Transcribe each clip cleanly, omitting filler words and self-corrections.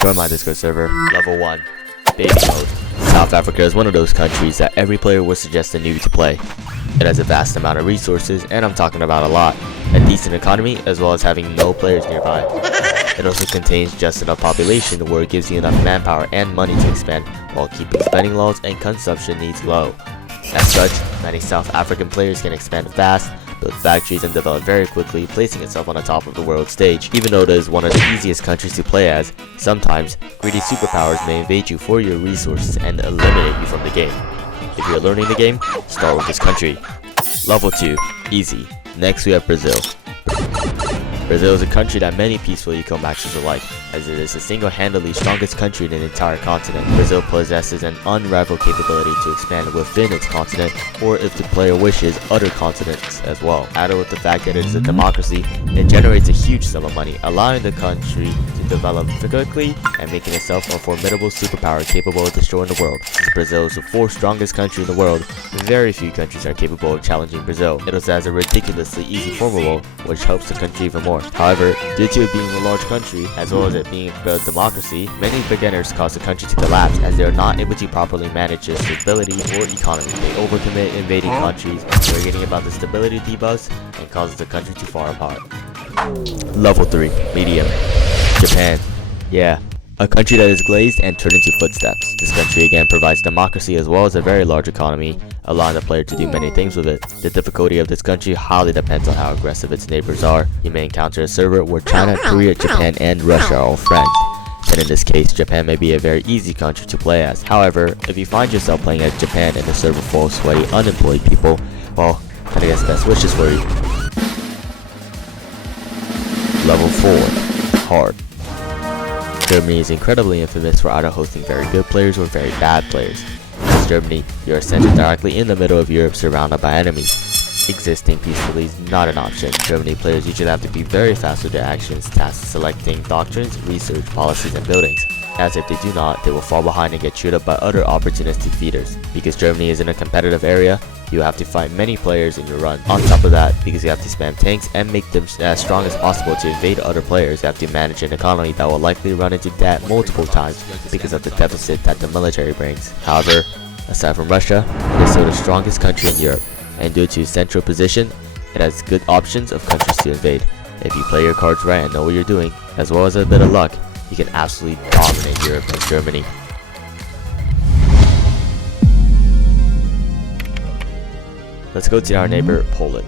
Join my Discord server. Level 1. Baby mode. South Africa is one of those countries that every player would suggest a newbie to play. It has a vast amount of resources, and I'm talking about a lot. A decent economy, as well as having no players nearby. It also contains just enough population where it gives you enough manpower and money to expand, while keeping spending laws and consumption needs low. As such, many South African players can expand fast, build factories, and develop very quickly, placing itself on the top of the world stage. Even though it is one of the easiest countries to play as, sometimes greedy superpowers may invade you for your resources and eliminate you from the game. If you're learning the game, start with this country. Level 2. Easy. Next we have Brazil. Brazil is a country that many peaceful eco-maxers will like, as it is the single-handedly strongest country in the entire continent. Brazil possesses an unrivaled capability to expand within its continent, or if the player wishes, other continents as well. Added with the fact that it is a democracy, it generates a huge sum of money, allowing the country to develop quickly and making itself a formidable superpower capable of destroying the world. Since Brazil is the 4th strongest country in the world, very few countries are capable of challenging Brazil. It also has a ridiculously easy formula, which helps the country even more. However, due to it being a large country, as well as it being a democracy, many beginners cause the country to collapse as they are not able to properly manage its stability or economy. They overcommit invading countries, forgetting about the stability debuffs, and causes the country to fall apart. Level 3. Medium. Japan. Yeah. A country that is glazed and turned into footsteps. This country again provides democracy as well as a very large economy, allowing the player to do many things with it. The difficulty of this country highly depends on how aggressive its neighbors are. You may encounter a server where China, Korea, Japan, and Russia are all friends. And in this case, Japan may be a very easy country to play as. However, if you find yourself playing as Japan in a server full of sweaty, unemployed people, well, I guess best wishes for you. Level 4. Hard. Germany is incredibly infamous for either hosting very good players or very bad players. As Germany, you are centered directly in the middle of Europe surrounded by enemies. Existing peacefully is not an option. Germany players usually have to be very fast with their actions, tasks selecting doctrines, research, policies, and buildings. As if they do not, they will fall behind and get chewed up by other opportunistic feeders. Because Germany is in a competitive area, you have to find many players in your run. On top of that, because you have to spam tanks and make them as strong as possible to invade other players, you have to manage an economy that will likely run into debt multiple times because of the deficit that the military brings. However, aside from Russia, it is still the strongest country in Europe, and due to its central position, it has good options of countries to invade. If you play your cards right and know what you're doing, as well as a bit of luck, you can absolutely dominate Europe and Germany. Let's go to our neighbor, Poland.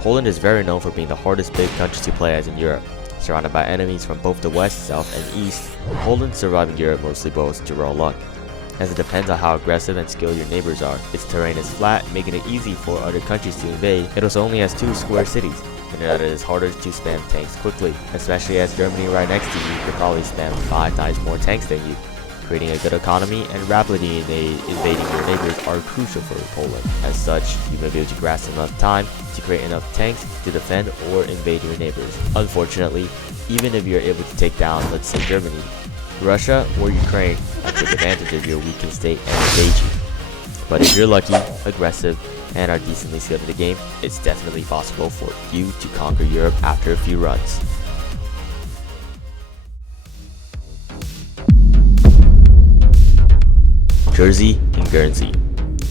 Poland is very known for being the hardest big country to play as in Europe. Surrounded by enemies from both the west, south, and east, Poland surviving Europe mostly boils to raw luck, as it depends on how aggressive and skilled your neighbors are. Its terrain is flat, making it easy for other countries to invade. It also only has 2 square cities, meaning that it is harder to spam tanks quickly, especially as Germany right next to you could probably spam 5 times more tanks than you. Creating a good economy and rapidly invading your neighbors are crucial for Poland. As such, you may be able to grasp enough time to create enough tanks to defend or invade your neighbors. Unfortunately, even if you're able to take down, let's say Germany, Russia or Ukraine might take advantage of your weakened state and invade you. But if you're lucky, aggressive, and are decently skilled at the game, it's definitely possible for you to conquer Europe after a few runs. Jersey and Guernsey.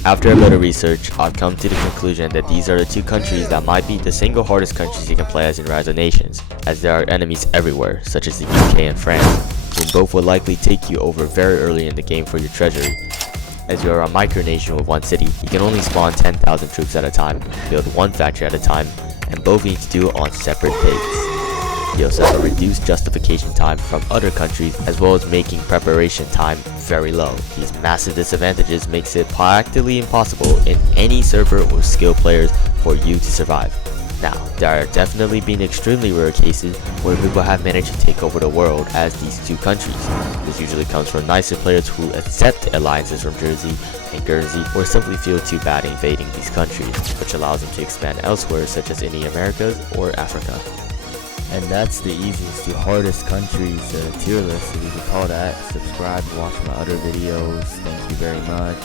After a bit of research, I've come to the conclusion that these are the 2 countries that might be the single hardest countries you can play as in Rise of Nations, as there are enemies everywhere, such as the UK and France, who both will likely take you over very early in the game for your treasury. As you are a micronation with 1 city, you can only spawn 10,000 troops at a time, build 1 factory at a time, and both need to do it on separate dates. You also have a reduced justification time from other countries, as well as making preparation time very low. These massive disadvantages makes it practically impossible in any server with skilled players for you to survive. Now, there are definitely been extremely rare cases where people have managed to take over the world as these 2 countries. This usually comes from nicer players who accept alliances from Jersey and Guernsey or simply feel too bad invading these countries, which allows them to expand elsewhere such as in the Americas or Africa. And that's the easiest to hardest countries tier list, if you could call that. Subscribe and watch my other videos. Thank you very much.